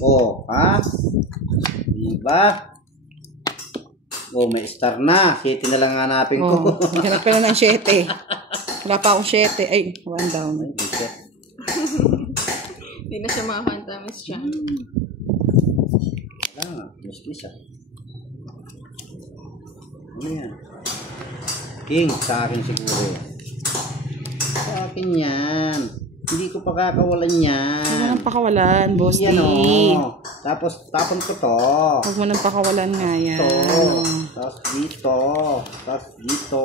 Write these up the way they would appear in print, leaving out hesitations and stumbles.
Oh, ha? Diba? Oh, may star na. 7 na lang hanapin ko. Hanap ka na ng 7. Wala pa akong 7. Ay, 1 down. Hindi na siya makakanta, Miss Chan. Wala nga. Miss Kiss, ah. Ano yan? King, sa akin siguro. Sa akin yan. Hindi ko pa kakawalan yan. Huwag mo nang pakawalan, boss D. Yan o. Tapos, tapon ko to. Huwag mo nang pakawalan nga yan. Ito. Tapos dito. Tapos dito.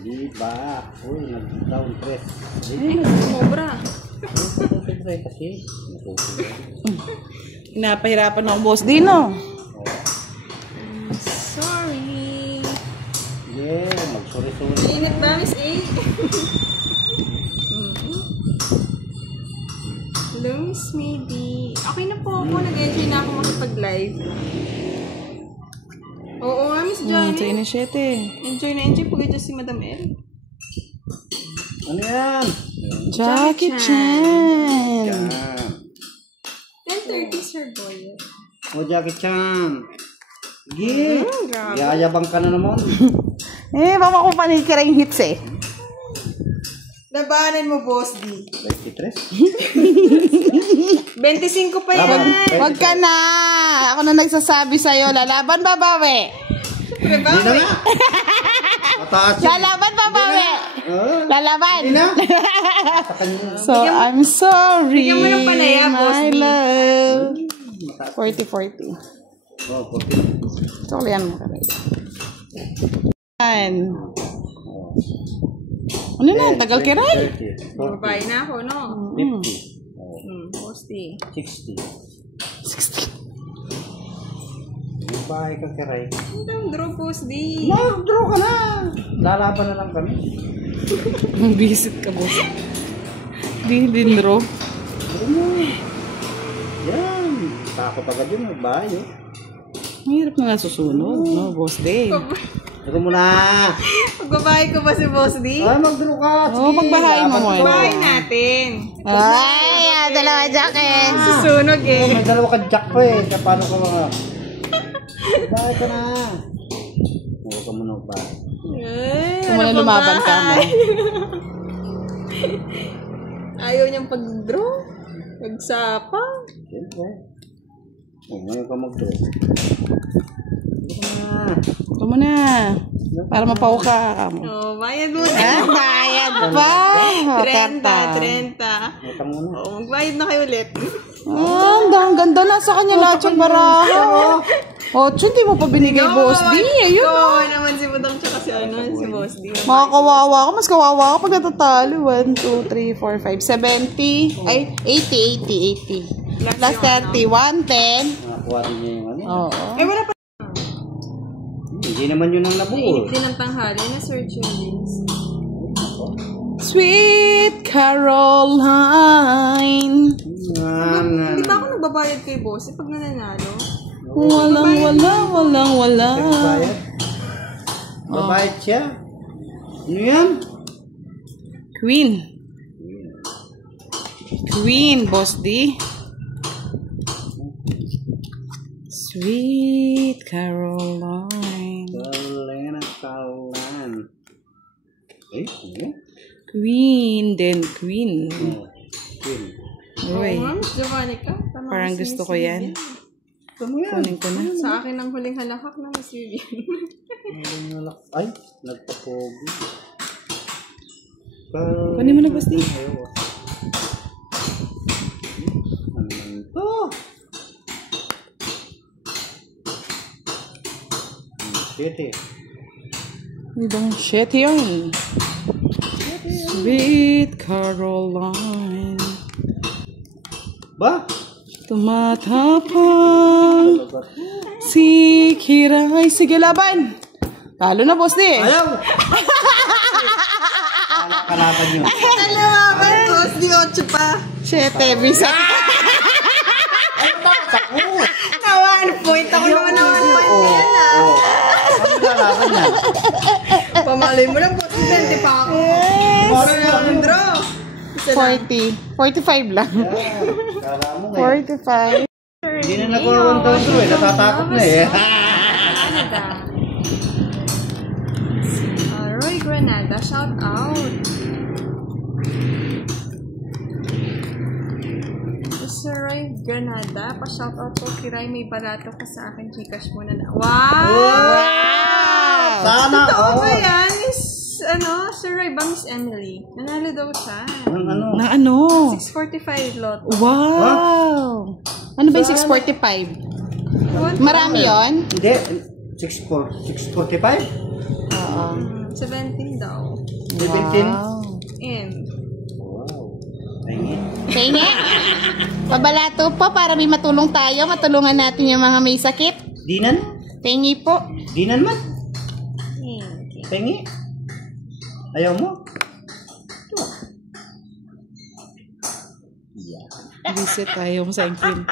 Diba? Uy, nag-down press. Sumobra. Siyempre kasi. Pinapahirapan ako, boss D, no? Sorry. Yeah, mag-sorry-sorry. Init ba, Miss A? Hello, Miss Maybe. Okay na po ako. Nag-enjoy na ako makipag-live. Oo nga, Miss Johnny. Sa initiate. Enjoy na enjoy pag si Madam El. Ano yan? Jackie Chan. Yan. 10:30, Sir Boy. O, Jackie Chan. Sige. Grabe. Yayabang ka na naman. Mama ko panikira yung hits eh. Labanan mo, Boss D. 23? 25 pa yan. Wag ka na. Ako na nagsasabi sa'yo. Lalaban babawi. Hindi na nga. Mataas yun. Lalaban babawi. Lalaban. Hindi na. So, I'm sorry. Bigyan mo ng panaya, Boss my D. love. 40-40. Oh, 40. So, liyan mo ka rin. Ano na? Tagal ka rin. 30, 40, Babae na ako, no? 50. Boss D. 60. 60. Babae ka kiray. Hindi ang draw, Boss D. Mag-draw ka na. Lalaban na lang kami. Visit ka, boss. Di draw. Ano mo? Yan. Takot agad yun. Magbahay eh. Mahirap na nga susunod, no, boss D. Draw mo na. Magbabae ko ba si Boss D? Ay, mag-draw ka. Oo, magbahay mo mo. Bahay natin. Ay, dalawa jacket. Susunog eh. May dalawa ka jack ko eh. Kaya paano ka mga... Bahay ka na. Huwag ka muna ba? Ay, Kung muna lumaban ka mo. Ayaw niyang pag-draw. Magsapa. Siyempre. Ngayon ka mag-draw. Ito mo na. Para mapaw ka. Oh, bayad mo Ah, na. bayad pa. 30. Utang mo na. Oh, magbayad na kayo ulit. Ang ganda na sa kanya lahat yung baraha. Oh, hindi mo pa binigay, boss D. Ayun. Oo naman si Budang tsaka si si Boss D. Makakawawa ka. Mas kawawa ka pag natatalo. 1, 2, 3, 4, 5, 70. Ay, 80. Plus 30. 110. Nakakuha rin niya yung ano. Oo. Eh, wala pa. Hindi naman yun ang nabuo. Nainip din ang tanghali na search yung links. Sweet Caroline. Hindi ba ako nagbabayad kay Boss pag nananalo? Walang. Bayad? Babayad siya? Ano yan? Queen, Boss D. Sweet Caroline. Caroline. Eh? Ano? Queen. Oh, Queen. Uy, Oo nga, Miss Javanica. parang gusto ko yan. Kunin ko na. Sa akin ang huling halakak na Miss Vivian. Ay, nagpapogi. Kunin mo na, Boss D. Ano naman to? Shit. Ibang shit yun. Sweet Caroline. Ba? Tumatapang si Kiray. Sige, laban. Talo na, Boss D. Ayaw! Kalaban nyo. Kalaban, Boss D, 8 pa. 7, bisa. Na 1 point. Ako naman na 1 point na yan ah. Ano kalaban niya? Pamalay mo lang, Boss D, 20 pa ako. Para na akong draw. 40. 45 lang. Kala mo ngayon. 45. Hindi na nagawa 1,000 eh. Natatakot na eh. Canada. Roy Granada, shout out. Sir Roy Granada, pa-shout out po Kiray, may barato ka sa akin, Gcash muna na. Wow! Sana Totoo all. ba yan? Sir Roy ba, Miss Emily? Nanalo daw siya. Ano? Na ano? 645 lot. Wow! Ano ba yung 645? Marami yon? Hindi. 645? Oo. 17 daw. 17? Wow. And, Wow. Ayun. Kaya pabalato po para may matulong tayo. Matulungan natin yung mga may sakit. Dinan? Pengi po. Dinan man? thank you. Pengi? Ayaw mo? Visit tayo mo sa engkin.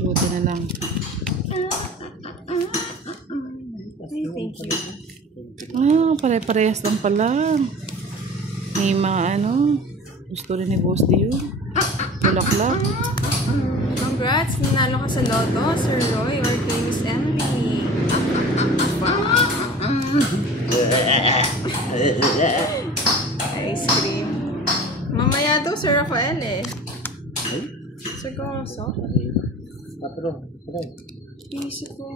Buti na lang. Thank you. Pare-parehas lang pala. May mga gusto rin ni Boss D yun. Bulaklak. Congrats! Nanalo ka sa Lotto, Sir Roy, or kay Miss Emily. Ice cream. Mamaya daw, Sir Rafael eh. Sir Goso? Isip ko.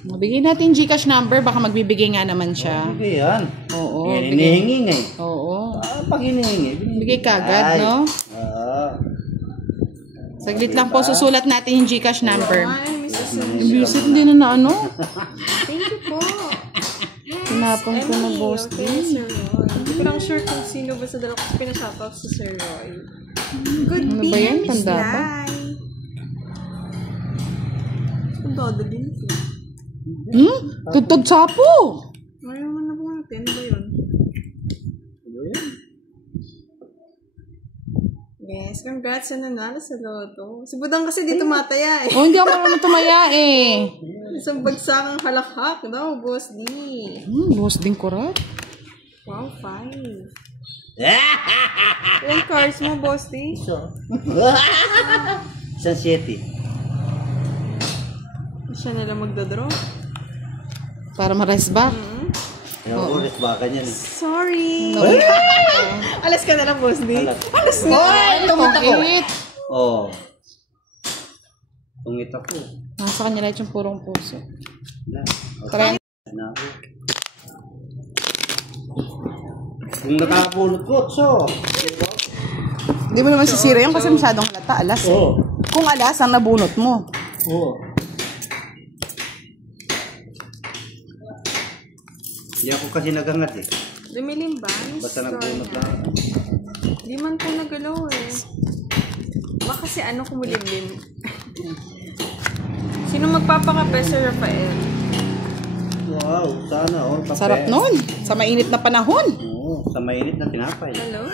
Mabigay natin Gcash number. Baka magbibigay nga naman siya. Sige yan. Oo. Hinihingi nga eh. Oo. Pag hinihingi. Bigay kagad, no? Oo. Saglit lang po, susulat natin yung Gcash number. Ay, Miss Susan. Visit hindi na Thank you po. Tinapang ko na Emily, Boss D. okay, Sir Roy. Hindi ko lang sure kung sino ba sa dalawa kasi pinashoutout sa Sir Roy. Good Ano ba yan? Miss Tanda ba? Lai. Ang dodo din ito. Tutod sapo. Mayroon man na po natin. Ano ba yun? Yes, congrats sa nanalo sa Lotto. Si Budang kasi di tumataya eh. Oh, hindi ako marunong tumaya eh. Isang bagsakang halakhak daw, Boss D. Boss din ko rin. Wow, 5. Ilang cards mo, Boss D? Isang 7. Siya na lang magdodraw. Para ma-rest back. Ayaw ko, baka niyan eh. Sorry. Alas ka na lang, Boss D. Alas. Ay, tungit. Oo. Tungit ako. Nasa kanya lahat yung purong puso. Wala. Tara. Ano ako? Kung nakapulot ko, so. Hindi mo naman sisira yun kasi masyadong halata. Alas eh. Oo. Kung alas, ang nabunot mo. Oo. Hindi ako kasi nagangat eh. Dumilim ba? Basta nagbunot lang. Di man po nagalaw eh. Baka kasi ano kumulimlim. Sino magpapakape, Sir Rafael? Wow, sana oh. Kape. Sarap nun. Sa mainit na panahon. Oo, sa mainit na tinapay. Hello?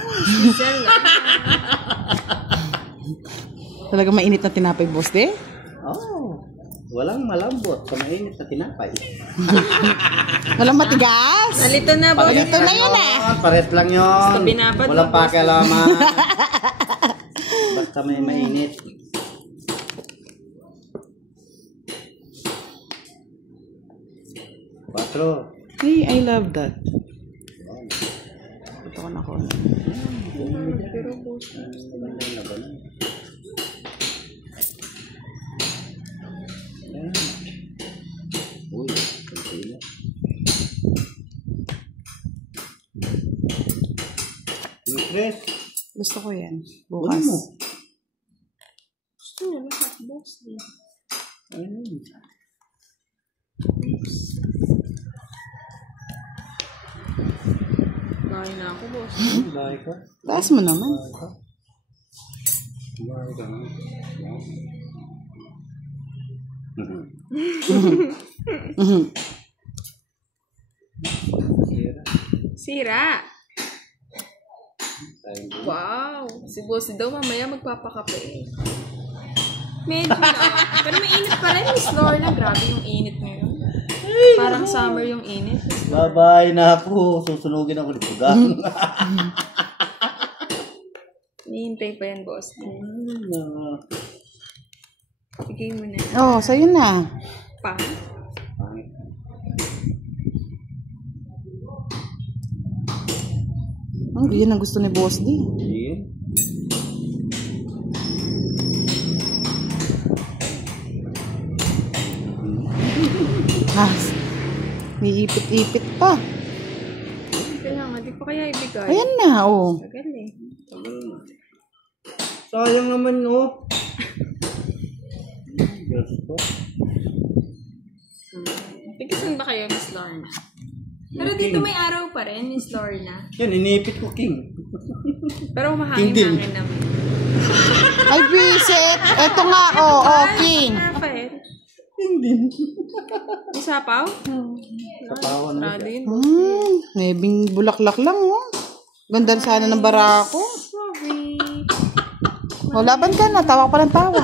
Giselle lang. Talaga mainit na tinapay, Boss de. Oh, walang malambot sa mainit na tinapay. Walang matigas. Nalito na, Boss. Ito na yun ah. Pares lang yun. Basta binabad Walang mo, boss. pakialaman. Basta may mainit. Patro. Hey, I love that. Ito ko na ko. Pero, Boss. Uy, kunti na. Chris, Gusto ko yan. ano Bukas. mo? Gusto niya lahat, Boss. Ayun. Bahay na ako, Boss. Bahay ka? Taas mo naman. Bahay ka na. Sira. Wow. Si Boss daw mamaya magpapakape. Medyo na. Pero mainit pa rin, Miss Lorna. Grabe yung init ngayon. Parang summer yung init. Bye-bye na ako. Susunugin ako dito. Gang. Nihintay pa yan, boss. Bigay mo na. Oh, sa'yo na. Pa? Yan ang gusto ni Boss D. Ah, niipit-ipit pa. Kaya nga, di pa kaya ibigay. Ayan na, oh. Tagal eh. Sayang naman, no? Diyos ko. Tigisan ba kayo, Miss Lorna? Pero dito may araw pa rin, Miss Lorna. Yan, inipit ko, King. Pero mahangin-hangin naman. Ay, bisit. Eto nga, oh, King. Rafael. Hindi. Isapaw? Sapawan mo. Sarado yun. Nebing bulaklak lang, oh. Ganda sana ng barako. Sorry. O, laban ka na. Tawa pa ng tawa.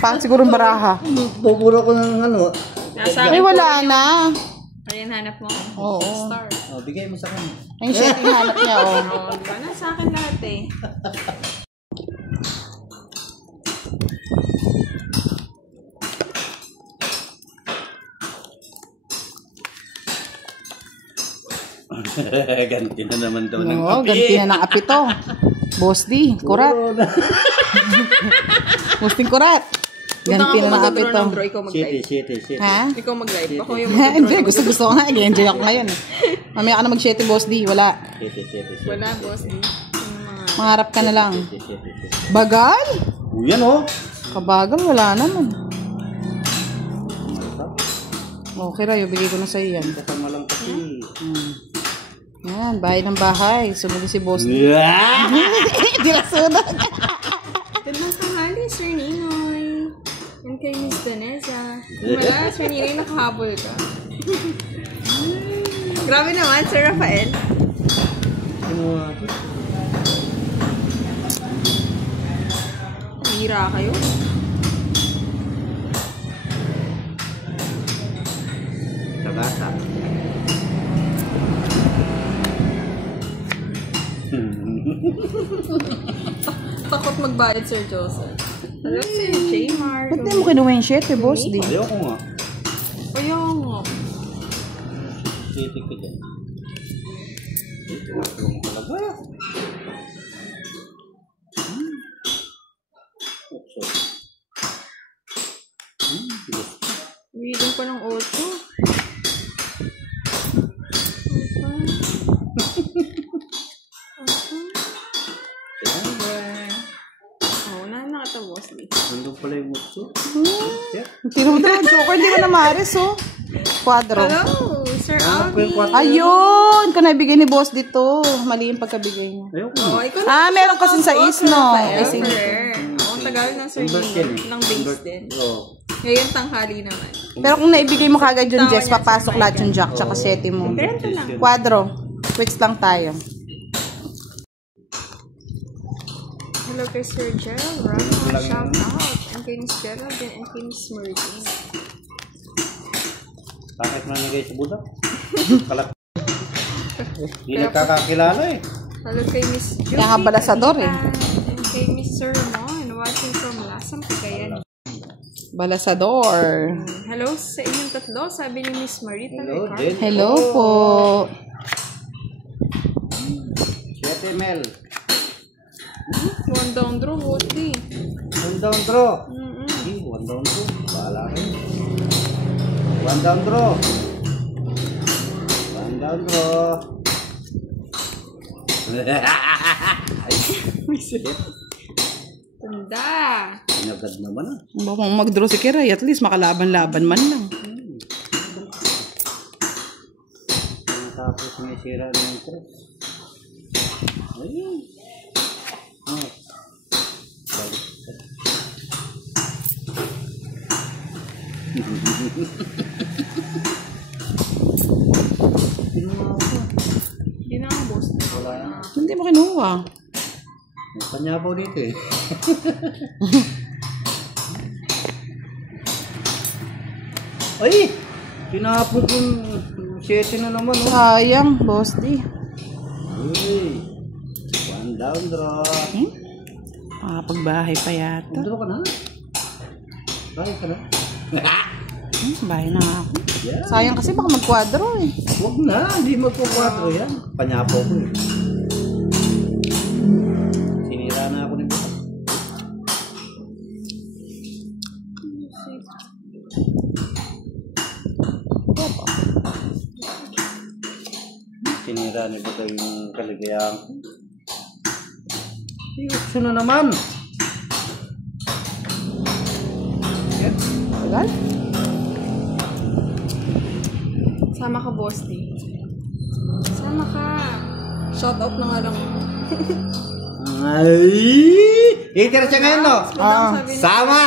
Pang siguro baraha. Bubura ko ng ano. Nasa Ay, akin wala po na. Ayan, hanap mo. Oo. Star. Oh, bigay mo sa kanya. Ayun siya yung hanap niya, oh. Oo, diba? Nasa akin lahat eh. Ganti na naman daw ng Oo, kape. ganti na ng api to. Boss D, kurat. Boss D, kurat. Ganti na ng api to. Ikaw mag-live. Shitty. Ha? Ikaw mag-live. Ako yung Hindi, gusto ko nga. Enjoy ako ngayon. Mamaya ka na mag-shitty, Boss D. Wala. Shitty. Wala, boss. Yung mga... Mangarap ka na lang. Bagal? Yan, oh. Kabagal, wala naman. Okay, Rayo. Bigay ko na sa'yo yan. Kasama lang kasi. Yan, bahay ng bahay. Sunod si Boss D. Yeah! Hindi na sunod. Gandang tanghali, Sir Ninoy. Yan kay Miss Daneza. Wala, Sir Ninoy, nakahabol ka. Grabe naman, Sir Rafael. Hira kayo. Tabasa. Takot magbayad, Sir Joseph. Hello, Sir J-Mar. Ba't di mo kinuha yung shitty, Boss D? Ayoko nga. Ayaw nga. Shitty ka dyan. Ito mo talaga. Reading pa ng auto. Oo, nakatawos dito. Nandun pala yung mutso. Tino mo naman, Joker. Hindi mo na maaris, oh. Quadro. Hello, Sir Alvin. Ayun! Kung naibigay ni Boss dito. Mali yung pagkabigay niya. Ayoko nga. Oh, ikaw Meron kasi sa Isno. Ay, Ay, Ako ang tagal ng Sir Convert Nino. yan eh. Ng base din. Oo. Ngayon, tanghali naman. Pero kung naibigay mo kagad yung Jess, papasok lahat yung Jack tsaka seti mo. Ganito lang. Quadro. Quits lang tayo. Hello kay Sir Gerald Ramos. Shout out. And kay Miss Geraldine and kay Miss Murdine. Bakit mo nagay sa budak? Kalat. Hindi nagkakakilala eh. Hello kay Miss Julie. Kaya nga balasador eh. And kay Miss Sir Ramon. Watching from Lasam, Cagayan. Balasador. Hello sa inyong tatlo. Sabi ni Miss Marita Hello, Ricardo. Jen. Hello po. 7 ml. One down draw, Woodley. One down draw. One down draw. Bahala kayo. One down draw. One down draw. Ay, sakit. Tanda. Pinagad naman ah. Kung mag-draw si Kiray, at least makalaban-laban man lang. Tapos may sira na yung tres. Ayun. Oh. Baliktad. Pinuha ko. Hindi na ang boss. Wala na. Hindi mo kinuha. May panyabaw dito eh. Ay! Tinapon yung 7 na naman. Oh. Sayang, boss D. Uy. One down draw. Pagbahay pa yata. Draw ka na. Bahay ka na. Bahay na nga ako. Yeah. Sayang kasi baka mag-quadro eh. Huwag na. Hindi magpo-4 yan. Panyapo ko eh. Sinira na ako nito. Sinira ni Buto yung kaligayahan ko. Ayos na naman. Yan. Tagal? Sama ka, boss D. Sama ka. Shout out na nga lang. Ay! Hater siya ngayon, no? Sama!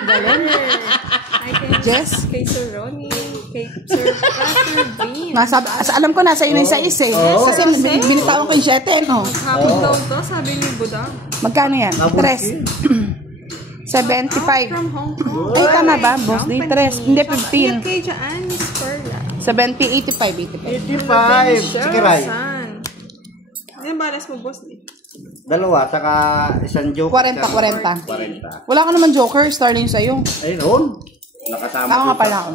Galing. Hi kay Jess? Kay Sir Ronnie. Kay Sir Bean. Alam ko nasa inyo yung sais eh. Oo. Kasi binitawan ko yung 7, no? Hapon daw to, sabi ni Budang. Magkano yan? Nabulki. 3. 75. From Hong Kong. Ay, tama ba, boss? Di 3. Hindi, 15. Kay Jaan, Miss Perla. 70, 85, 85. Sige, Ray. Ano yung balas mo, boss? Dalawa, saka isang joke. 40, 40. 40. Wala ka naman joker, star na yun sa'yo. Ayun. Nakasama Ako nga dun pala sa- ako.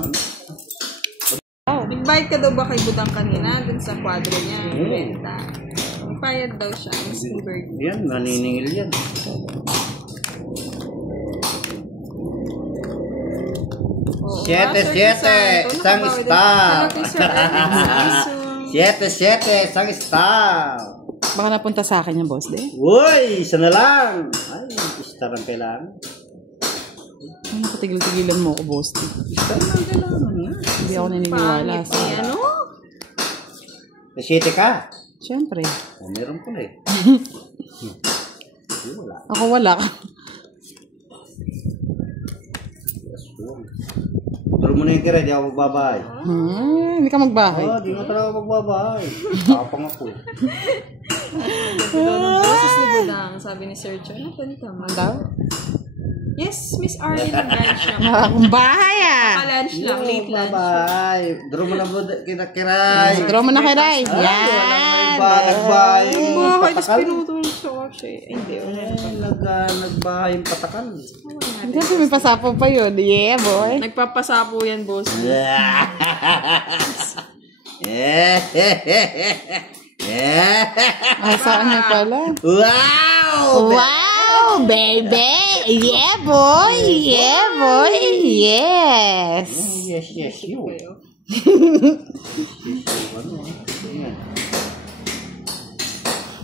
Nag-bite ka daw ba kay Budang kanina dun sa kwadro niya? Benta. Nagpayad daw siya. Miss Kimberly. Yan, naniningil yan. Oo. Siyete, Sir siyete, Crisanto, isang nakabawi din. star. Hello kay Sir Ernest Asun. 7, isang star. Baka napunta sa akin yung boss, de. Uy, isa na lang. Ay, star ang kailangan. Ay, nakatigil-tigilan mo ako, boss, de. Star ang kailangan nga. Hindi ako naniniwala Pangit sa... eh, ano? Siyete ka. Siyempre. Oh, meron pala eh. Wala. Ako wala. Turo mo na yung kira, di ako magbabahay. Hindi ka magbahay. Oh, di mo talaga magbabahay. Tapang ako eh. Boses ni Budang, sabi ni Sir John. Ano ka man? Daw? Yes, Miss Arlene nag-lunch lang. Akong bahay ah. Lunch lang, late lunch. Babahay. Turo mo na kita kiray. Draw mo na kay Ray. Ay, Yan. nagbahay. Bakit? Tapos pinutong siya kasi. Hindi, wala. Nagbahay yung patakal. Kasi may pasapo pa yun. Yeah, boy. Nagpapasapo yan, boss. Ay, saan niya pala? Wow! Wow, baby! Yeah, boy! Yeah, boy! Yes! Yes, you.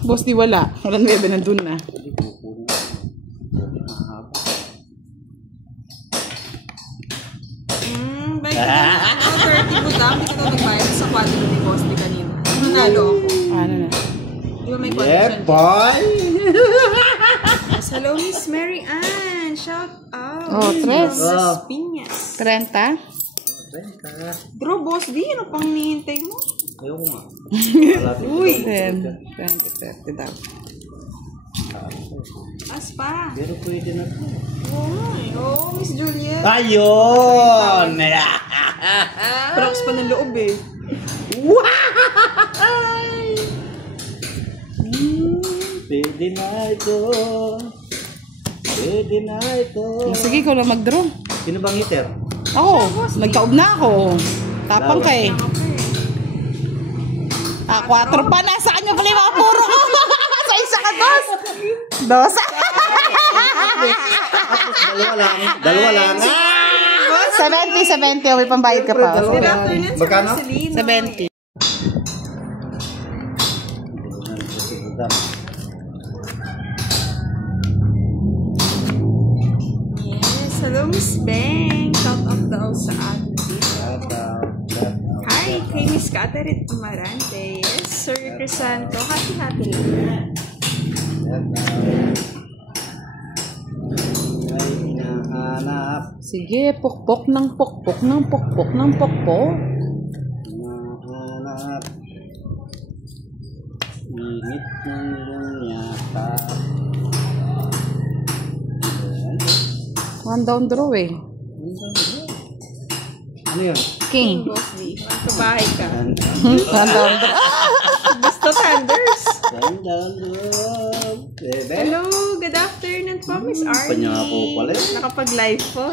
Boss, di wala. Walang 9, nandun na. Bakit ka daw, 30 Budang, hindi ka daw nagbayad sa kwadro ni boss ni kanina. Nanalo ako. Ano na? Di ba may Yeah, condition? boy! Yes, hello, Miss Mary Ann. Shout out. Oh, tres. From Las Piñas. 30? Bro, boss, di. Ano pang nihintay mo? Ayoko nga. Uy! 10, 20, 30 daw. As pa. Pero pwede na po. Oo, Miss Juliet. Ayun! Prox pa ng loob eh. Pwede na ito. Pwede na ito. Sige, ikaw lang mag-draw. Sino bang hitter? Ako, nagkaob na ako. Tapang ka eh. 4 pa. Nasaan yung pala yung mga puro ko? Sa isa ka, dos. Dos. Dalawa lang. 70. May pambayad ka pa. Good afternoon, Sir Magkano? Marcelino. 70. Yes, hello, Miss Beng. Shout out daw sa atin dito. Hi, kay Miss Catherine Amarante. Yes, Sir Crisanto. Hati-hati lang. Ay, hinahanap. Sige, pokpok ng pokpok ng pokpok ng pokpok. Hinahanap. Init ng lunyata. One down draw eh. Ano yun? King. Boss D. Magkabahay ka. Thunder. Gusto Thunders. Bebe. Hello, good afternoon po, Miss Arnie. Panya ako pala. Nakapag-live po.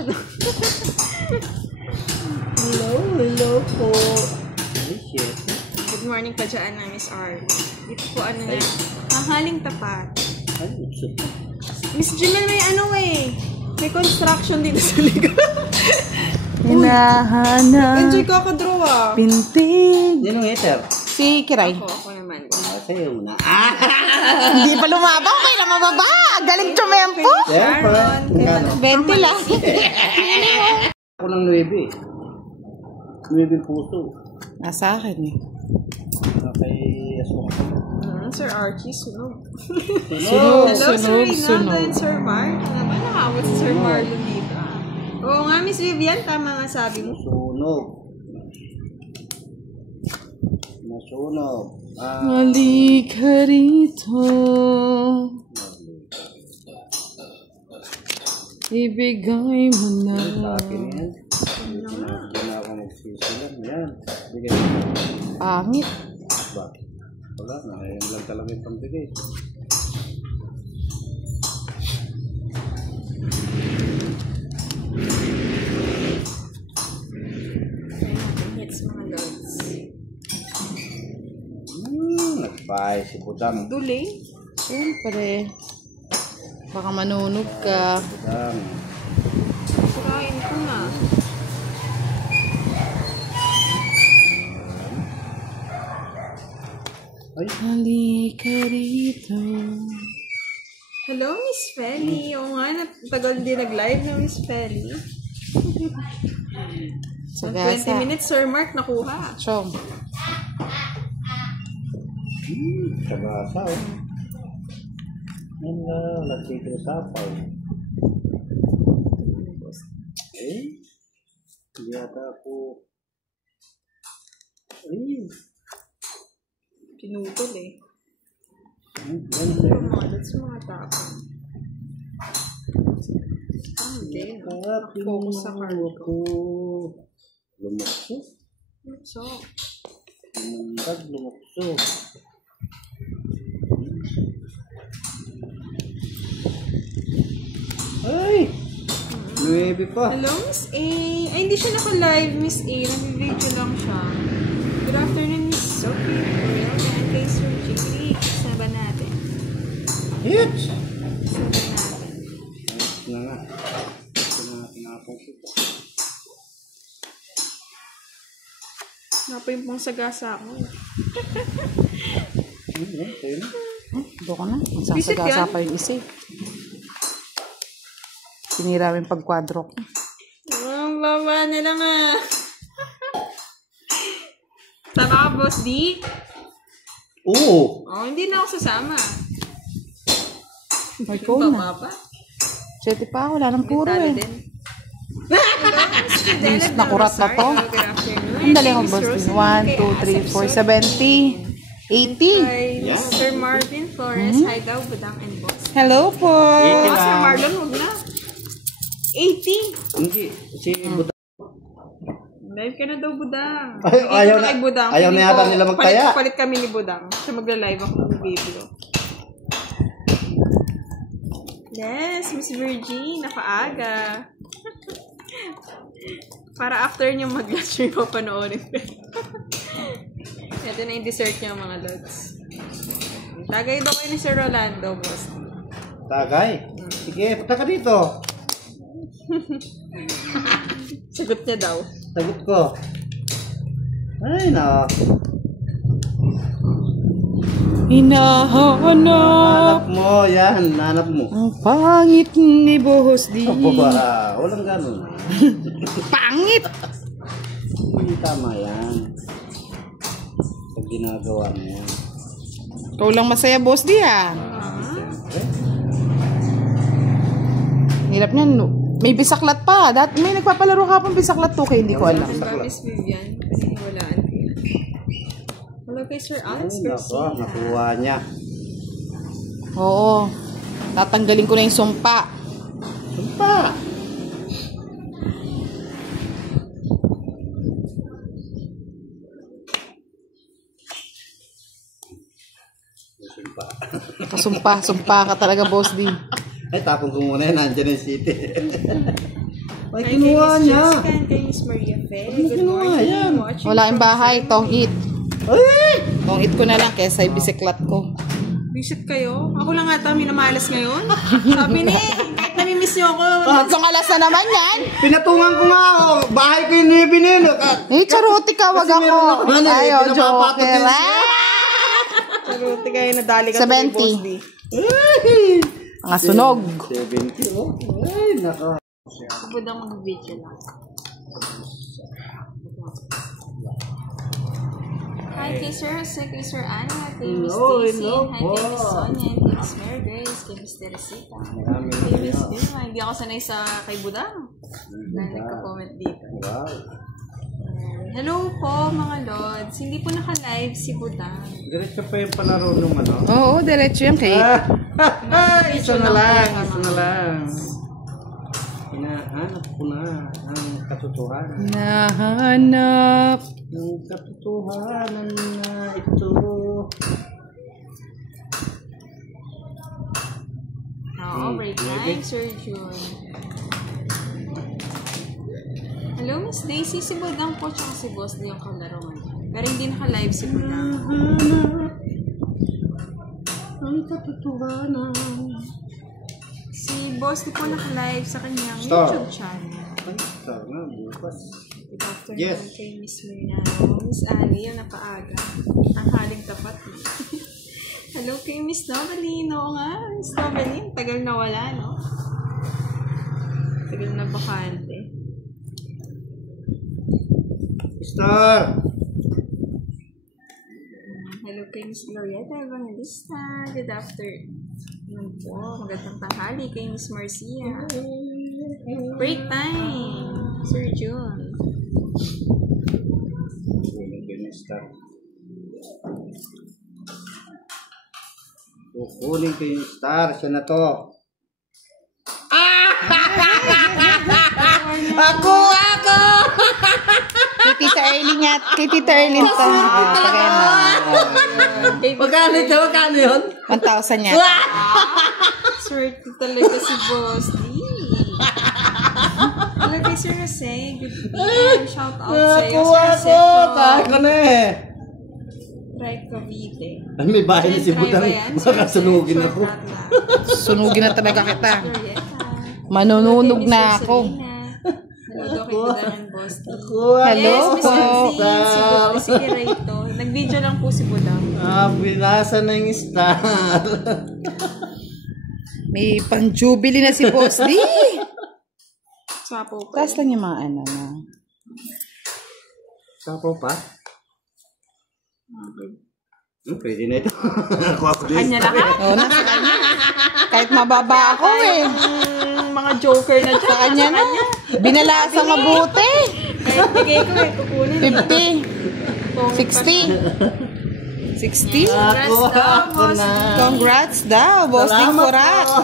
No? Hello po. Ay, shit. Good morning pa dyan na, Miss Arnie. Dito po ano na, manghaling tapat. Ay, upset. Miss Jimel, may ano may construction dito sa likod. Hinahanap. Enjoy ko ako draw ah. Pintig. Sino ng hater? Si Kiray. Ako naman. Sa'yo muna. Hindi pa lumaba. Okay na mababa. Galing tumempo. Siyempre. Magkano? 20 lang. Ako ng 9. 9 puso. Nasa akin eh. Kay Aswang. Sir Archie, sunog. Sunog, Hello, Sir sunog, Rinaldo sunog. and Sir Mark. Naman nakawat si Sir Marlon dito ah. Oo nga, Miss Vivian, tama nga sabi mo. Nasunog. Nasunog. Halika rito. Ibigay mo na. Sa akin yan. Hindi na ako magsisilan. Yan. Bigay mo. Pangit. Ba? Wala na. Yan lang talaga yung pambigay. Hits mga lods. Nagbahay si Budang. Duli. Siyempre. Baka manunog ka. Budang. Surain ko na. Ay. Halika rito. Hello, Miss Feli. Oo nga, tagal din nag-live na Miss Feli. Sa 20 gasa. minutes, Sir Mark, nakuha. Chong. Sa basa oh. Yan na. Nagsigil sa apaw. Eh? Hindi ata ako. Ay. Pinutol eh. Yan Pero mga lods, mga tapang. Hindi. Focus sa card ko. Lumukso. So, Lumundag, lumukso. Ay! 9 pa. hello, Miss A. Ay, hindi siya naka-live, Miss A. Nag-video lang siya. Good afternoon, Miss Sophie. Royal and kay Sir Jiggy. Saba natin. Hits! Saba natin. Ayos na nga. Ito na natin nakapong ito. Napa yung pang sagasa ako. Tayo na. Doon ka na. Visit Magsasagasa yan? pa yung isa eh. Sinira mo yung pagkwadro ko. Ang baba na lang ah. Tama ka, Boss D? Oo! Oh, hindi na ako sasama. May phone na. Baba pa. Sete pa, wala nang puro Talo eh. din. Hello, Miss Fidelia Nakurat na to. Rosario. Good afternoon. Ang dali ko, Miss boss. Rosalie, 1, 2, 3, kay 4, 70. 80. Kay Yeah. Sir Marvin Flores. Hi daw, Budang and Boss. Hello po. Eighty. Oh, Sir Marlon, huwag na. 80. Hindi. Si Budang. Live ka na daw, Budang. Ay, ayaw Nakikita na- kay Budang. ayaw Hindi na yata ko- nila magtaya. Palit kami ni Budang. Siya magla-live ako ng video. Yes, Miss Virgie, napaaga. Para after niyo mag-lunch, yung papanoorin ko. Ito na yung dessert niyo, mga lods. Tagay daw kayo ni Sir Rolando, boss. Tagay. Sige, punta ka dito. Sagot niya daw. Sagot ko. Ay, na. Hinahanap Nanap mo, yan. Nanap mo. ang pangit ni Boss D. Opo ba? Walang ganun. Pangit! Hindi tama yan. Pag ginagawa mo yan. Ikaw lang masaya, Boss D ah. Siyempre. Hirap niyan. No? May bisaklat pa. May nagpapalaro ka pang bisaklat to kaya hindi ko alam. Ang ba, Miss Vivian? Paniniwalaan ko yan. Hello kay Sir Alex Ay, nako, Garcia. nakuha niya. Oo. Tatanggalin ko na yung sumpa. Sumpa. 1, Sumpa ka talaga, Boss D. Ay, tapong ko muna yan. Nandyan yung city. Ay, Hi, kinuha kay Miss niya. Jessica and kay Miss Maria Fe. Good kinuha morning. yan? Watching Wala yung from bahay, Cebu. tong eat. Ay! Tong eat ko na lang kesa yung bisiklat ko. Visit kayo? Ako lang ata minamalas ngayon. Sabi ni, kahit namimiss niyo ako. Tatlong alas na naman yan. Pinatungan ko nga ako. Bahay ko yung nibinin. Eh, charuti ka, wag Kasi meron ako. ako, ano, eh, Ayaw, pinapapatot joker. yun siya. Saluti kayo, nadali ka 70. kay Boss D. Ay! Mga sunog. 70, oh. Ay, naka. Budang mag-video lang. Hi kay Sir Jose, kay Sir Ana, kay Miss Hello, Stacy, hello hi kay Miss po. Sonia, kay Miss Mary Grace, kay Miss Teresita, Marami na kay Miss kayo. Vilma. Hindi ako sanay sa kay Budang. Na nagka-comment dito. Wow. Hello po mga Lods. Hindi po naka-live si Budang. Diretso pa yung palaro nung ano. Oo, diretso yan kay. Isa na lang, isa na lang. Hinahanap ko na ang katotohanan. Nahanap. Ang katotohanan na ito. Oo, break time, Sir June. Hello, Miss Daisy. Si Budang po, tsaka si Boss D yung kalaro ngayon. Pero hindi naka-live si Budang. Ang katotohanan. Si Boss D po naka-live sa kanyang Star. YouTube channel. Ay, star na, bukas. Good afternoon Yes. kay Miss Mirna. Miss Annie, yung napaaga. Ang haling tapat. Hello kay Miss Noveline. Oo nga, Miss Noveline. Tagal na wala, no? Tagal na bakante. Star! Hello kay Miss Glorieta Evangelista. Good afternoon po. Magandang tanghali kay Miss Marcia. Break time, Sir June. Kukunin ko yung star. Siya na to. Ako! Kay Tita Erlyn niya. Kay Tita Erlyn to. Tagay mo. Magkano ito? Magkano yun? 1,000 niya. Swerte talaga si Boss D. Hello kay Sir Jose. Good evening. Shout out sa iyo, Sir Jose. Kaya ko na eh. Right Cavite. Ay, may bahay na si Budang. Makasunugin ako. Sunugin na talaga kita. Glorieta. Manununog na ako. Hello kay Budang and Boss D. Hello Yes, Miss po. Nancy. Si Kirayto. Nag-video lang po si Budang. Binasa na yung star. May pang-jubilee na si Boss D. Swapo pa. Taas lang yung mga ano na. Sapo pa? Pwede na ito. Ako din. Kanya lahat. Oo, nasa kanya. Kahit mababa ako eh. Mga joker na dyan. Sa kanya na. Binalasa mabuti. Kahit bigay ko eh. Kukunin. 50. 60. 60? Congrats daw, Boss D. Congrats daw, Boss D. Salamat Kurat. po.